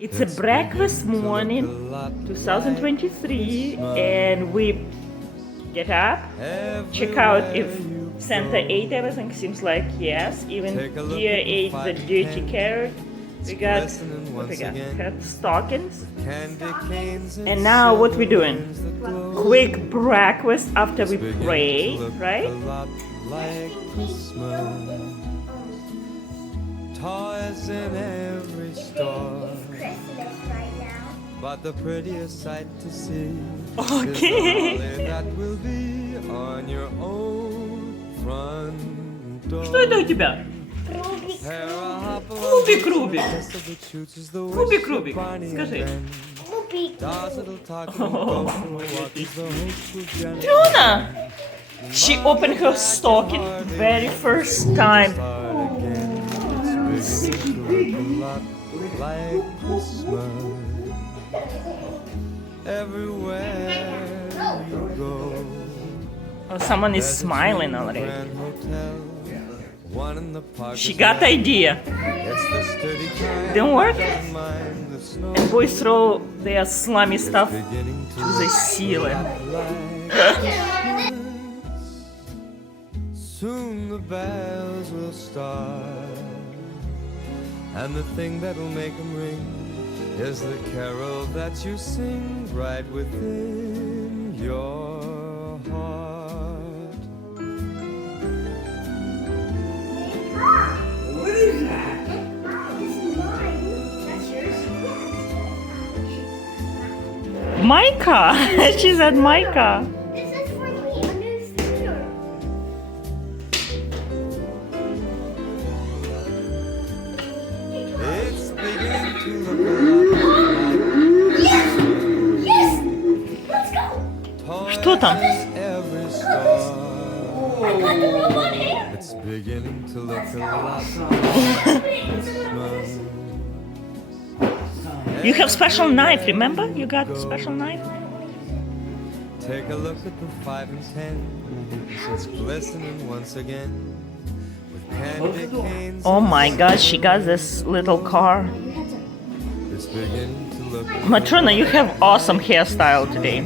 It's a breakfast morning, 2023, and we get up, check out if Santa ate everything. Seems like yes. Even deer ate the dirty carrot. We got what we got? Got stockings. And now what we doing? Quick breakfast after we pray, right? Toys in every store, but the prettiest sight to see Okay. is the holly that will be on your own front door. Что это у тебя? Кубик, Рубик. Рубик, Рубик. Скажи. Fiona! She opened her stocking very first time. Like Christmas, everywhere you go. Oh, someone is smiling already. Grand hotel, one in the park. She got the idea. It's the sturdy kind. Didn't work? Doesn't mind the snow. And boys throw their slummy stuff Beginning to the ceiling. Soon the bells will start, and the thing that'll make them ring is the carol that you sing right within your heart. What is that? This is mine. That's yours? Micah! She said Micah. This is for me. A new scooter. It's beginning to look a lot Yes! Yes! Let's go! like Что там? every store. I got the robot hand. It's beginning to look a lot like Christmas. You have special knife, remember? You got special knife? Take a look at the 5 and 10. It's glistening once again with candy canes. Oh my god, she got this little car. It's beginning to look Matrona, you have awesome hairstyle today.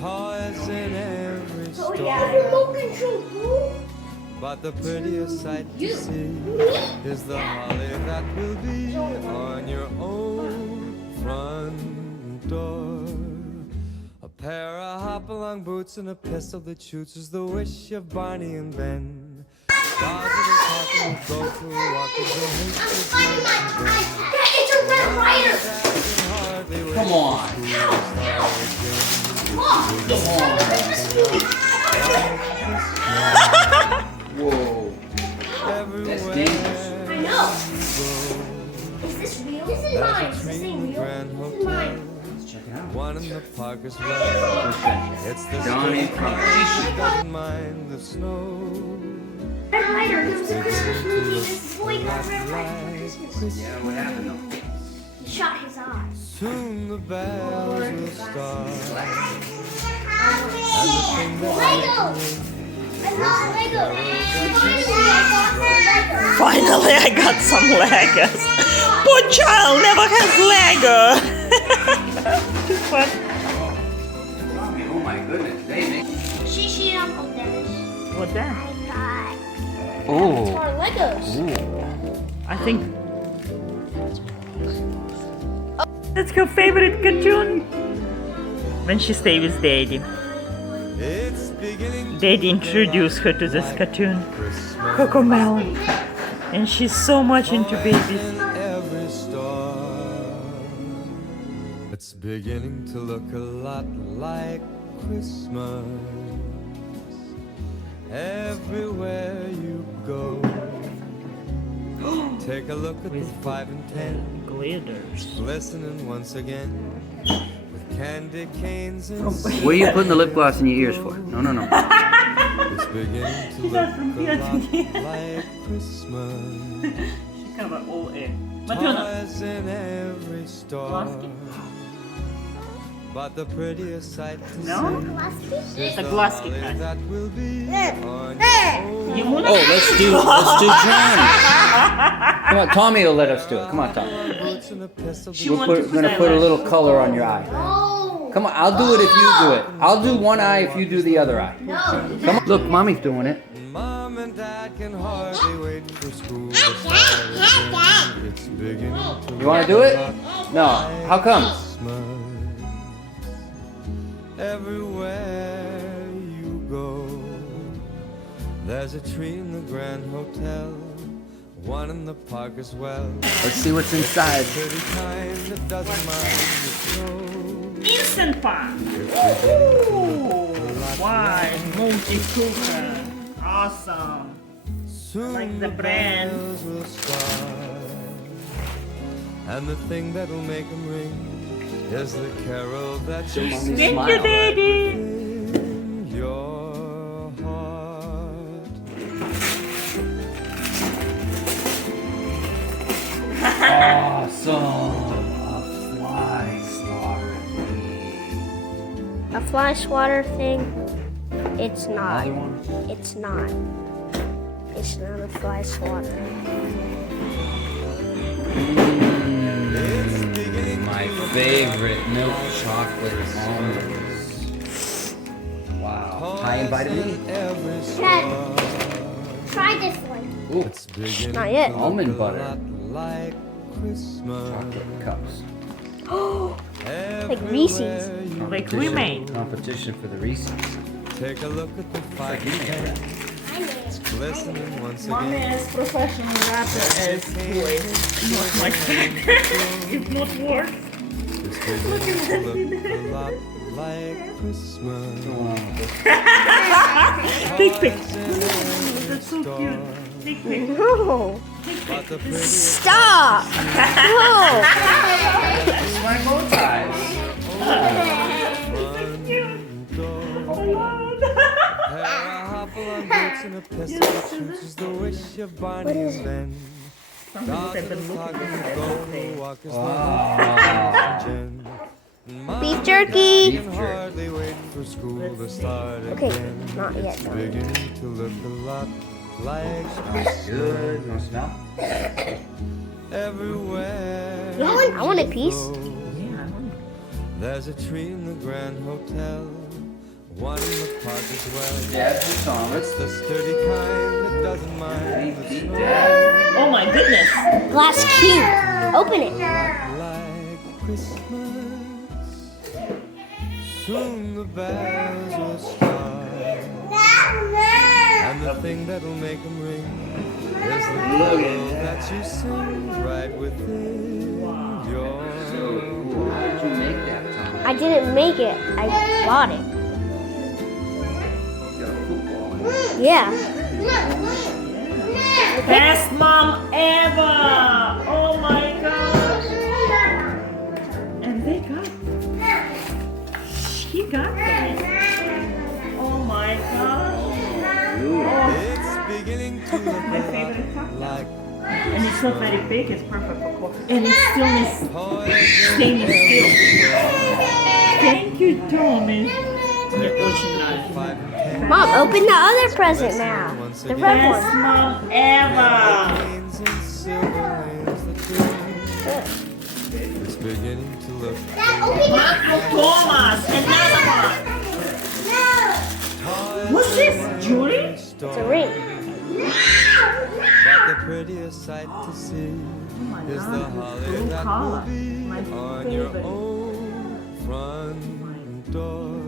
toys in every Oh, store. yeah. Remote control, boo. But the prettiest sight to see is the holly that will be on your own front door. A pair of hop-along boots and a pistol that shoots is the wish of Barney and Ben. Dogs that are talking will go for a walk with the I'm hate finding my iPad. It's a Red Ryder. Come on. Mom, it's from the Christmas movie. Whoa, that's dangerous. I know. Is this real? This is mine. Is this thing real? This is mine. Let's check it out. One in the park is red. It's the Johnny She doesn't mind the snow. Red Ryder. There was a Christmas movie. This boy got Red Ryder for Christmas. Yeah, what happened though? He shot his eye. Soon the bells will start. Lego! I got Lego. Finally, I got some Lego. Finally, I got some Legos. Poor child never has Lego. Too fun. Oh my goodness, they make. Shishi Uncle Dennis. What that? I got Oh, more Legos. I think that's her favorite cartoon. When she stay with Daddy. It's beginning to Daddy introduced her to this cartoon, Christmas Coco Melon, and she's so much into babies. in every store. It's beginning to look a lot like Christmas everywhere you go. Take a look at the 5 and 10. Glitters. Listening once again with candy canes and What are you putting the lip gloss in your ears for? No, no, no. it's beginning to look got from a lot here. like Christmas. She covered all air. Matrona, Toys in every store, Last but the prettiest sight to No? see is The the glass holly kit. that will be on your You wanna? Oh, let's do Johnny. Come on, Tommy will let us do it. Come on, Tommy. boots and a pistol. She We're want to gonna put a little color on your eye. Oh. Come on, I'll do it if you do it. I'll do one eye if you do the other eye. No. Come on. Look, Mommy's doing it. Mom and Dad can hardly wait for school to start again. It's beginning to You wanna do it? No. How come? Christmas. Everywhere you go, there's a tree in the Grand Hotel, one in the park as well. Let's see what's inside. Pretty kind that doesn't mind the snow. Instant pot. Ooh, why? Multi-cooker. Awesome. Soon Like the brand. bells will start, and the thing that'll make 'em ring is the carol that you sing Thank you, Daddy. in your heart. Awesome. A fly swatter. A fly swatter thing? It's not. Another one? It's not. It's not a fly swatter. It's beginning My to look favorite milk chocolate almonds. Wow. High in vitamin E. every Dad, try this one. Ooh, It's beginning Not yet. to look Almond a butter. lot like Christmas. chocolate cups. Like Reese's. Like we made. Competition for the Reese's. Take a look at the Like you made fire that. I made it. glistening once Mommy again. as professional rapper as boy. Not my factor. If not worse. It's beginning to look a lot like Christmas. What's going on with this? Take pic. That's That's so cute. Take pic. No. But the prettiest Stop. No. This is my bow ties. front door. Pair of hop-along boots and a pistol that shoots the wish of Barney and Ben. Dog I've been little looking dog at and it go all day. walk his Wow. Jen. Beef jerky. Beef Can jerky. hardly wait for school to start Okay, again. not yet It's done. beginning to look a lot like Smells good. You want to smell? everywhere. You want? I want a piece. you go. There's a tree in the Grand Hotel, one in the park as well. Dad's the song. It's the sturdy kind that doesn't mind the Beat snow. Dad. Oh my goodness. Glass cube. Open it. Like Christmas, soon the bells will start, and the thing that'll make 'em ring is the carol that you sing right within your Cool. How did you make that, Tom? I didn't make it. I bought it. You got a football in it. Yeah. Best mom ever. Oh my gosh. And they got. He got that. Oh my gosh. It's beginning to look My a favorite cup. lot like And it's not very big. It's perfect for coffee. And it's still poison. stainless steel. Thank you, Tommy. Yeah, очень нравится. 5 and 10 Mom, open the other present now. The red Best one. mom ever. lanes and silver lanes that turn. It's beginning to look Thomas, another one. What's this? Jewelry? It's a ring. But the prettiest sight to see is the holly blue that collar. will be My on your favorite. own front door.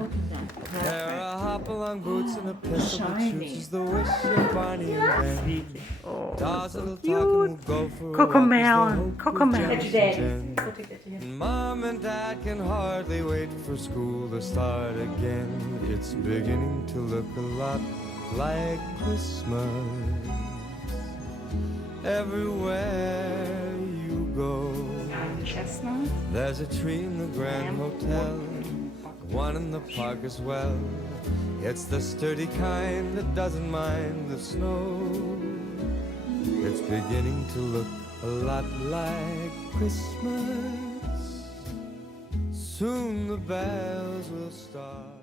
Look at that. Pair of hop-along boots and a pistol that Shiny. shoots the wish of Barney and Ben. Sweetie. Oh, Dolls that'll talk and we'll go for a Cocomelon, walk as they hope Cocomelon. with James and Jen. And Mom and Dad can hardly wait for school to start again. It's beginning to look a lot like Christmas. Everywhere you go, Chestnut. there's a tree in the Grand Hotel, one in the park as well. It's the sturdy kind that doesn't mind the snow. It's beginning to look a lot like Christmas. Soon the bells will start.